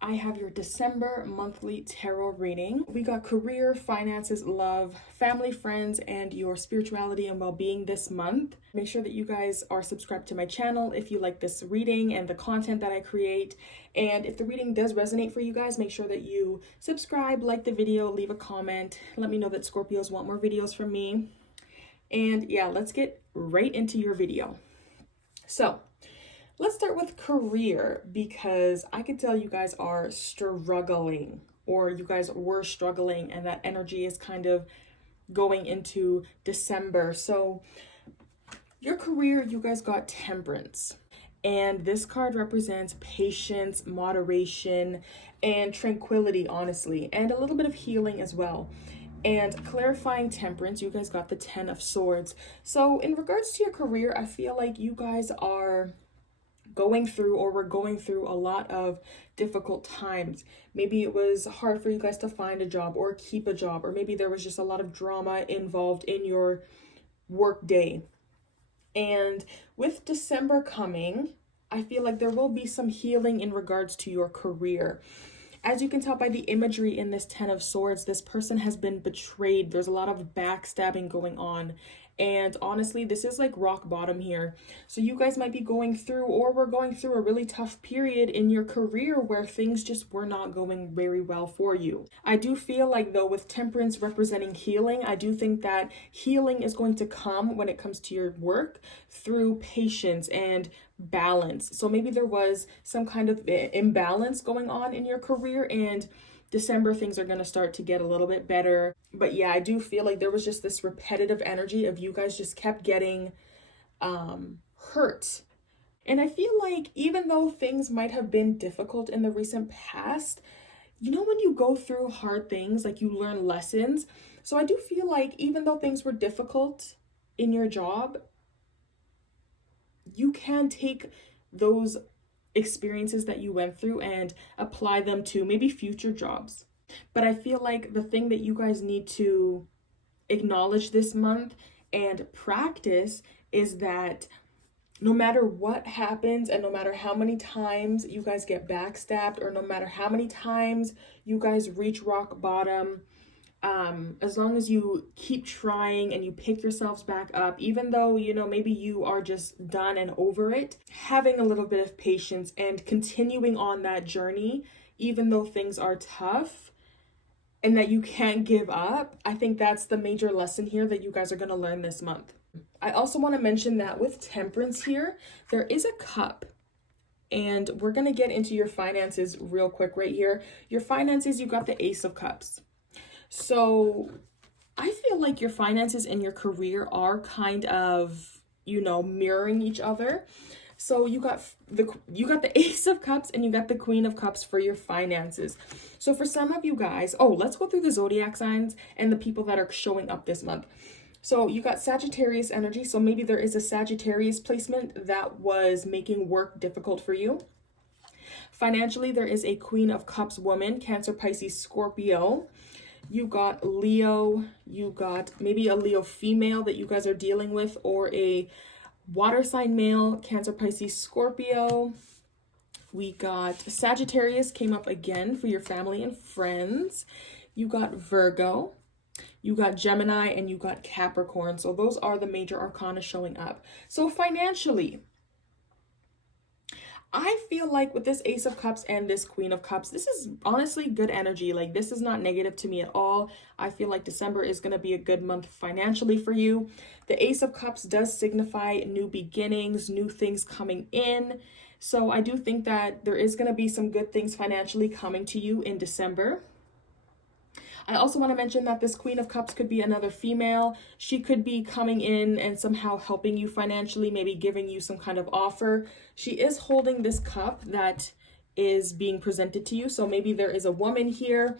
I have your December monthly tarot reading. We got career, finances, love, family, friends, and your spirituality and well-being this month. Make sure that you guys are subscribed to my channel if you like this reading and the content that I create. And if the reading does resonate for you guys, make sure that you subscribe, like the video, leave a comment. Let me know that Scorpios want more videos from me. And yeah, let's get right into your video. So let's start with career, because I can tell you guys are struggling, or you guys were struggling, and that energy is kind of going into December. So your career, you guys got Temperance. And this card represents patience, moderation, and tranquility, honestly, and a little bit of healing as well. And clarifying Temperance, you guys got the 10 of Swords. So in regards to your career, I feel like you guys are going through, or we're going through, a lot of difficult times. Maybe it was hard for you guys to find a job or keep a job, or maybe there was just a lot of drama involved in your work day. And with December coming, I feel like there will be some healing in regards to your career. As you can tell by the imagery in this 10 of Swords, this person has been betrayed. There's a lot of backstabbing going on. And honestly, this is like rock bottom here. So you guys might be going through, or we're going through, a really tough period in your career where things just were not going very well for you. I do feel like, though, with Temperance representing healing, I do think that healing is going to come when it comes to your work through patience and balance. So maybe there was some kind of imbalance going on in your career, and December things are going to start to get a little bit better. But yeah, I do feel like there was just this repetitive energy of you guys just kept getting hurt. And I feel like even though things might have been difficult in the recent past, you know, when you go through hard things, like, you learn lessons. So I do feel like even though things were difficult in your job, you can take those experiences that you went through and apply them to maybe future jobs. But I feel like the thing that you guys need to acknowledge this month and practice is that no matter what happens, and no matter how many times you guys get backstabbed, or no matter how many times you guys reach rock bottom, as long as you keep trying and you pick yourselves back up, even though, you know, maybe you are just done and over it, having a little bit of patience and continuing on that journey, even though things are tough, and that you can't give up. I think that's the major lesson here that you guys are going to learn this month. I also want to mention that with Temperance here, there is a cup. And we're going to get into your finances real quick right here. Your finances, you got the Ace of Cups. So I feel like your finances and your career are kind of, you know, mirroring each other. So you got the Ace of Cups and you got the Queen of Cups for your finances. So for some of you guys, let's go through the zodiac signs and the people that are showing up this month. So you got Sagittarius energy. So maybe there is a Sagittarius placement that was making work difficult for you. Financially, there is a Queen of Cups woman, Cancer, Pisces, Scorpio. You got Leo, you got maybe a Leo female that you guys are dealing with, or a water sign male, Cancer, Pisces, Scorpio. We got Sagittarius came up again for your family and friends. You got Virgo, you got Gemini, and you got Capricorn. So those are the major arcana showing up. So financially, I feel like with this Ace of Cups and this Queen of Cups, this is honestly good energy. Like, this is not negative to me at all. I feel like December is going to be a good month financially for you. The Ace of Cups does signify new beginnings, new things coming in. So I do think that there is going to be some good things financially coming to you in December. I also want to mention that this Queen of Cups could be another female. She could be coming in and somehow helping you financially, maybe giving you some kind of offer. She is holding this cup that is being presented to you. So maybe there is a woman here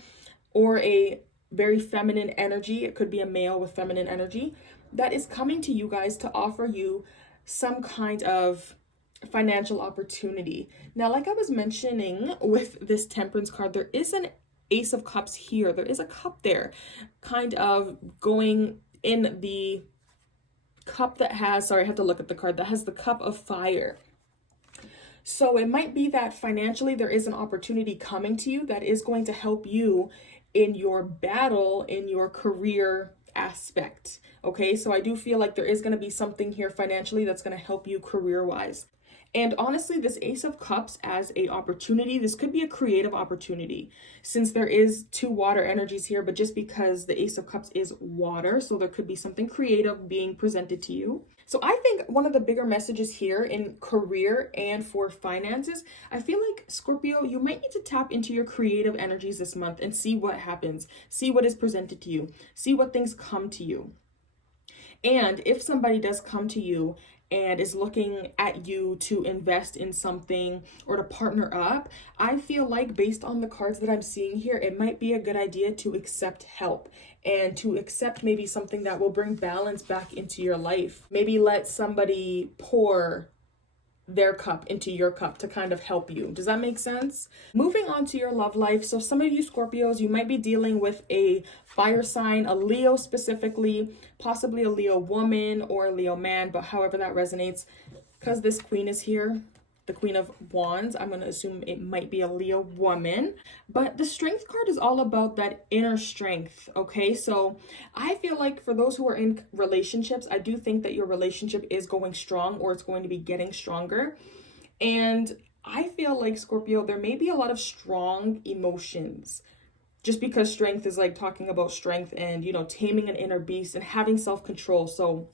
or a very feminine energy. It could be a male with feminine energy that is coming to you guys to offer you some kind of financial opportunity. Now, like I was mentioning with this Temperance card, there is an Ace of Cups here. There is a cup there, kind of going in the cup that has, sorry, I have to look at the card, that has the cup of fire. So it might be that financially there is an opportunity coming to you that is going to help you in your battle, in your career aspect. Okay, so I do feel like there is going to be something here financially that's going to help you career-wise. And honestly, this Ace of Cups as a opportunity, this could be a creative opportunity since there is two water energies here, but just because the Ace of Cups is water, so there could be something creative being presented to you. So I think one of the bigger messages here in career and for finances, I feel like Scorpio, you might need to tap into your creative energies this month and see what happens, see what is presented to you, see what things come to you. And if somebody does come to you and is looking at you to invest in something or to partner up, I feel like based on the cards that I'm seeing here, it might be a good idea to accept help and to accept maybe something that will bring balance back into your life. Maybe let somebody pour their cup into your cup to kind of help you. Does that make sense? Moving on to your love life. So some of you Scorpios, you might be dealing with a fire sign, a Leo specifically, possibly a Leo woman or a Leo man, but however that resonates. Because this queen is here, the Queen of Wands, I'm going to assume it might be a Leo woman. But the Strength card is all about that inner strength, okay? So I feel like for those who are in relationships, I do think that your relationship is going strong or it's going to be getting stronger. And I feel like, Scorpio, there may be a lot of strong emotions. Just because strength is like talking about strength and, you know, taming an inner beast and having self-control. So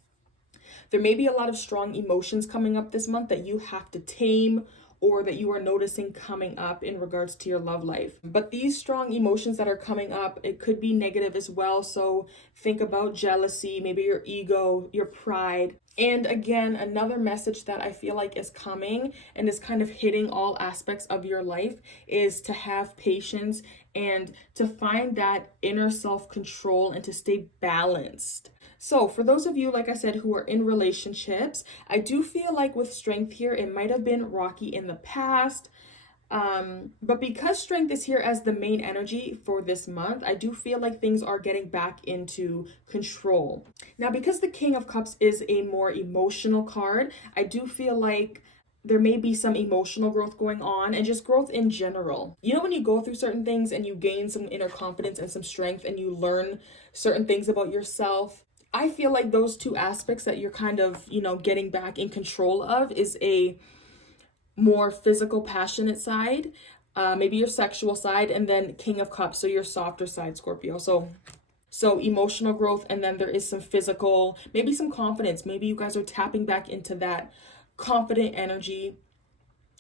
there may be a lot of strong emotions coming up this month that you have to tame or that you are noticing coming up in regards to your love life. But these strong emotions that are coming up, it could be negative as well. So think about jealousy, maybe your ego, your pride. And again, another message that I feel like is coming and is kind of hitting all aspects of your life is to have patience and to find that inner self-control and to stay balanced. So for those of you, like I said, who are in relationships, I do feel like with Strength here, it might have been rocky in the past. But because Strength is here as the main energy for this month, I do feel like things are getting back into control. Now, because the King of Cups is a more emotional card, I do feel like there may be some emotional growth going on and just growth in general. You know, when you go through certain things and you gain some inner confidence and some strength and you learn certain things about yourself, I feel like those two aspects that you're kind of, you know, getting back in control of is a more physical, passionate side, maybe your sexual side, and then King of Cups, so your softer side, Scorpio. So emotional growth, and then there is some physical, maybe some confidence. Maybe you guys are tapping back into that confident energy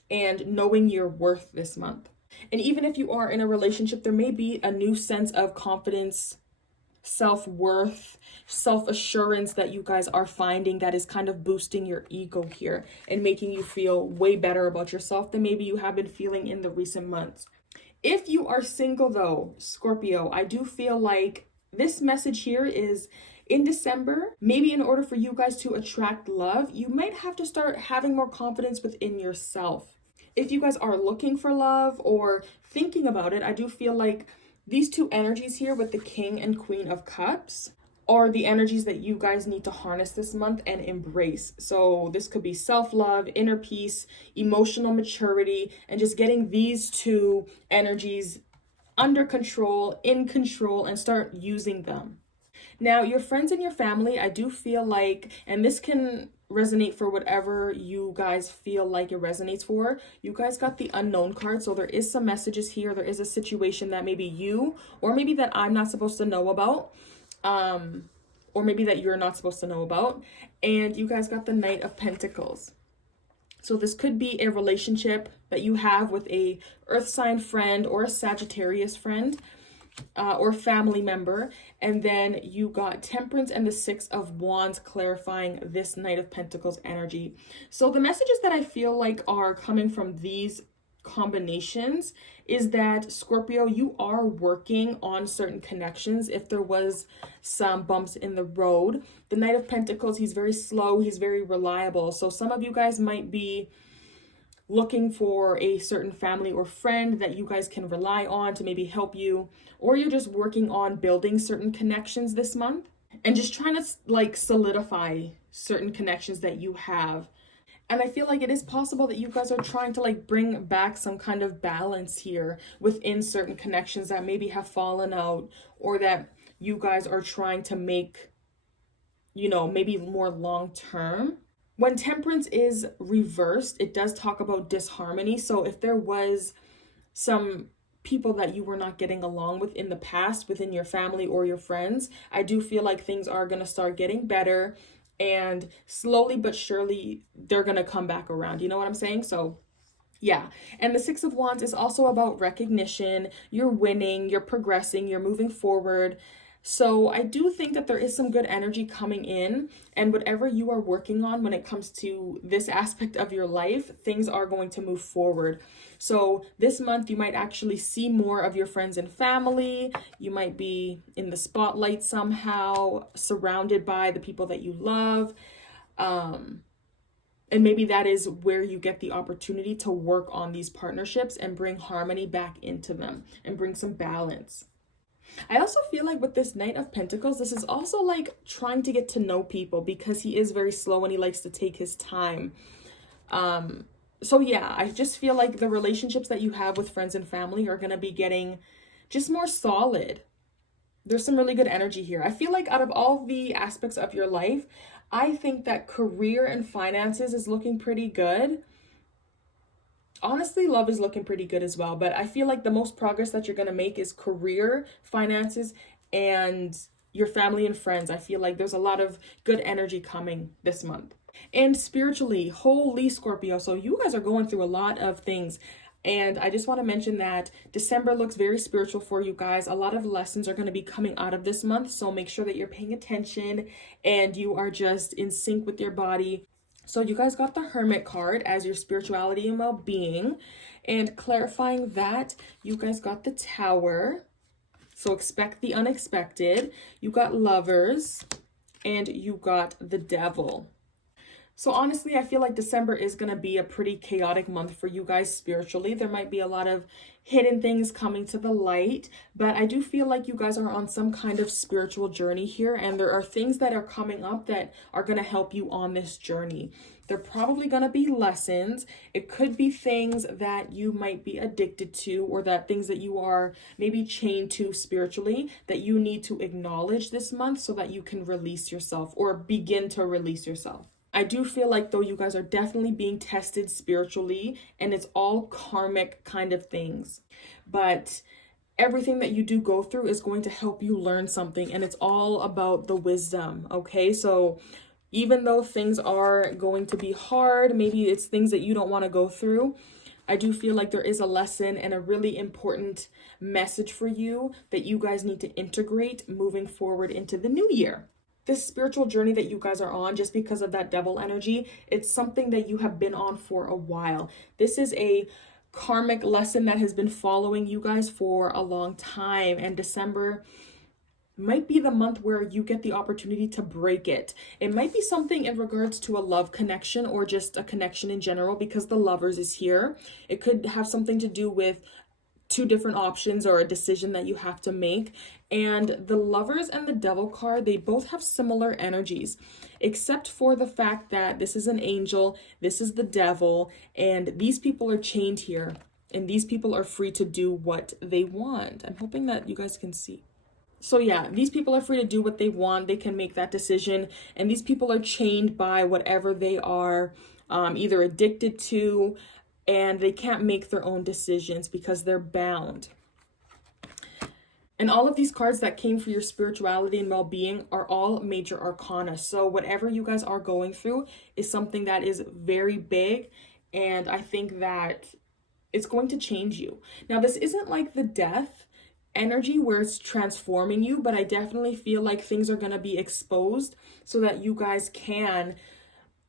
and knowing your worth this month. And even if you are in a relationship, there may be a new sense of confidence, self-worth, self-assurance that you guys are finding that is kind of boosting your ego here and making you feel way better about yourself than maybe you have been feeling in the recent months. If you are single though, Scorpio, I do feel like this message here is in December, maybe in order for you guys to attract love, you might have to start having more confidence within yourself. If you guys are looking for love or thinking about it, I do feel like these two energies here with the King and Queen of Cups are the energies that you guys need to harness this month and embrace. So this could be self-love, inner peace, emotional maturity, and just getting these two energies under control, in control, and start using them. Now, your friends and your family, I do feel like, and this can resonate for whatever you guys feel like it resonates for. You guys got the unknown card, so there is some messages here. There is a situation that maybe you, or maybe that I'm not supposed to know about, or maybe that you're not supposed to know about. And you guys got the Knight of Pentacles. So this could be a relationship that you have with a earth sign friend or a Sagittarius friend, or family member. And then you got Temperance and the Six of Wands, clarifying this Knight of Pentacles energy. So the messages that I feel like are coming from these combinations is that, Scorpio, you are working on certain connections. If there was some bumps in the road, the Knight of Pentacles, he's very slow, he's very reliable. So some of you guys might be looking for a certain family or friend that you guys can rely on to maybe help you, or you're just working on building certain connections this month and just trying to like solidify certain connections that you have. And I feel like it is possible that you guys are trying to like bring back some kind of balance here within certain connections that maybe have fallen out, or that you guys are trying to make, you know, maybe more long term. When Temperance is reversed, it does talk about disharmony. So if there was some people that you were not getting along with in the past within your family or your friends, I do feel like things are going to start getting better, and slowly but surely they're going to come back around. You know what I'm saying? So yeah. And the Six of Wands is also about recognition. You're winning, you're progressing, you're moving forward. So I do think that there is some good energy coming in, and whatever you are working on when it comes to this aspect of your life, things are going to move forward. So this month you might actually see more of your friends and family. You might be in the spotlight somehow, surrounded by the people that you love. And maybe that is where you get the opportunity to work on these partnerships and bring harmony back into them and bring some balance. I also feel like with this Knight of Pentacles, this is also like trying to get to know people, because he is very slow and he likes to take his time. So yeah, I just feel like the relationships that you have with friends and family are going to be getting just more solid. There's some really good energy here. I feel like out of all the aspects of your life, I think that career and finances is looking pretty good. Honestly, love is looking pretty good as well, but I feel like the most progress that you're going to make is career, finances, and your family and friends. I feel like there's a lot of good energy coming this month. And spiritually, holy Scorpio, so you guys are going through a lot of things. And I just want to mention that December looks very spiritual for you guys. A lot of lessons are going to be coming out of this month, so make sure that you're paying attention and you are just in sync with your body. So you guys got the Hermit card as your spirituality and well-being, and clarifying that, you guys got the Tower. So expect the unexpected. You got Lovers, and you got the Devil. So honestly, I feel like December is going to be a pretty chaotic month for you guys spiritually. There might be a lot of hidden things coming to the light, but I do feel like you guys are on some kind of spiritual journey here, and there are things that are coming up that are going to help you on this journey. They're probably going to be lessons. It could be things that you might be addicted to, or that things that you are maybe chained to spiritually that you need to acknowledge this month so that you can release yourself or begin to release yourself. I do feel like though you guys are definitely being tested spiritually, and it's all karmic kind of things. But everything that you do go through is going to help you learn something, and it's all about the wisdom, okay? So even though things are going to be hard, maybe it's things that you don't want to go through, I do feel like there is a lesson and a really important message for you that you guys need to integrate moving forward into the new year. This spiritual journey that you guys are on, just because of that Devil energy, it's something that you have been on for a while. This is a karmic lesson that has been following you guys for a long time, and December might be the month where you get the opportunity to break it. It might be something in regards to a love connection, or just a connection in general, because the Lovers is here. It could have something to do with two different options or a decision that you have to make. And the Lovers and the Devil card, they both have similar energies, except for the fact that this is an angel, this is the devil, and these people are chained here, and these people are free to do what they want. I'm hoping that you guys can see. So yeah, these people are free to do what they want. They can make that decision. And these people are chained by whatever they are either addicted to, and they can't make their own decisions because they're bound. And all of these cards that came for your spirituality and well-being are all major arcana. So whatever you guys are going through is something that is very big. And I think that it's going to change you. Now, this isn't like the death energy where it's transforming you, but I definitely feel like things are going to be exposed so that you guys can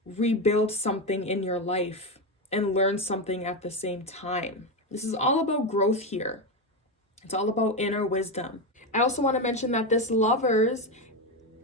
rebuild something in your life and learn something at the same time. This is all about growth here. It's all about inner wisdom. I also want to mention that this Lovers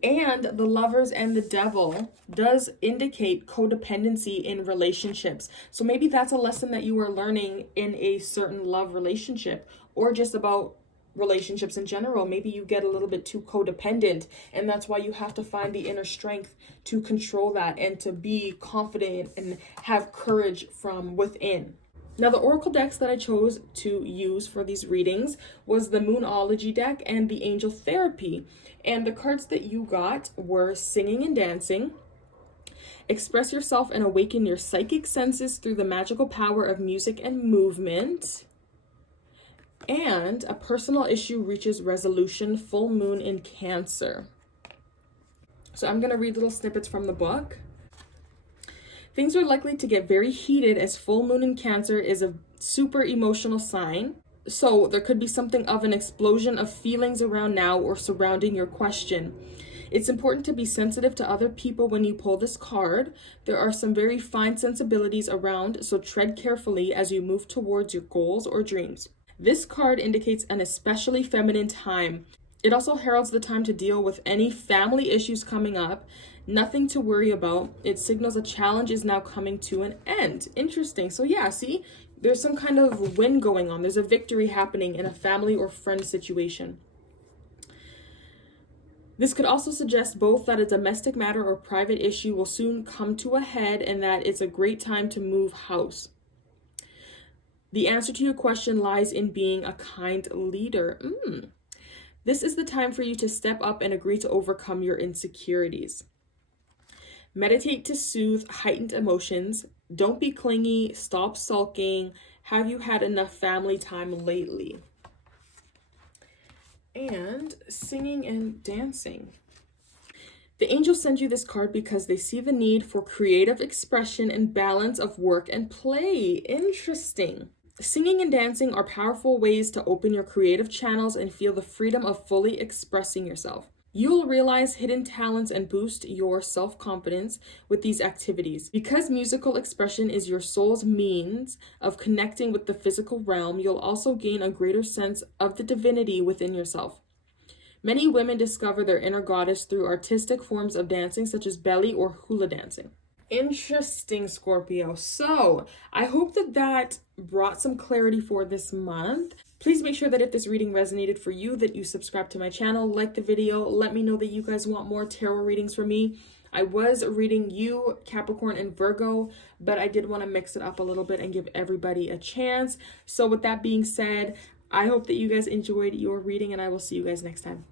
and the Lovers and the Devil does indicate codependency in relationships. So maybe that's a lesson that you are learning in a certain love relationship, or just about relationships in general. Maybe you get a little bit too codependent, and that's why you have to find the inner strength to control that and to be confident and have courage from within. Now, the oracle decks that I chose to use for these readings was the Moonology deck and the Angel Therapy. And the cards that you got were Singing and Dancing, Express Yourself and Awaken Your Psychic Senses Through the Magical Power of Music and Movement, and A Personal Issue Reaches Resolution, Full Moon in Cancer. So I'm going to read little snippets from the book. Things are likely to get very heated as full moon in Cancer is a super emotional sign. So there could be something of an explosion of feelings around now or surrounding your question. It's important to be sensitive to other people when you pull this card. There are some very fine sensibilities around, so tread carefully as you move towards your goals or dreams. This card indicates an especially feminine time. It also heralds the time to deal with any family issues coming up. Nothing to worry about. It signals a challenge is now coming to an end. Interesting. So yeah, see, there's some kind of win going on. There's a victory happening in a family or friend situation. This could also suggest both that a domestic matter or private issue will soon come to a head and that it's a great time to move house. The answer to your question lies in being a kind leader. This is the time for you to step up and agree to overcome your insecurities. Meditate to soothe heightened emotions. Don't be clingy. Stop sulking. Have you had enough family time lately? And Singing and Dancing. The angels send you this card because they see the need for creative expression and balance of work and play. Interesting. Singing and dancing are powerful ways to open your creative channels and feel the freedom of fully expressing yourself. You'll realize hidden talents and boost your self-confidence with these activities. Because musical expression is your soul's means of connecting with the physical realm, you'll also gain a greater sense of the divinity within yourself. Many women discover their inner goddess through artistic forms of dancing, such as belly or hula dancing. Interesting, Scorpio. So I hope that brought some clarity for this month. Please make sure that if this reading resonated for you, that you subscribe to my channel, like the video, let me know that you guys want more tarot readings from me. I was reading you, Capricorn and Virgo, but I did want to mix it up a little bit and give everybody a chance. So with that being said, I hope that you guys enjoyed your reading, and I will see you guys next time.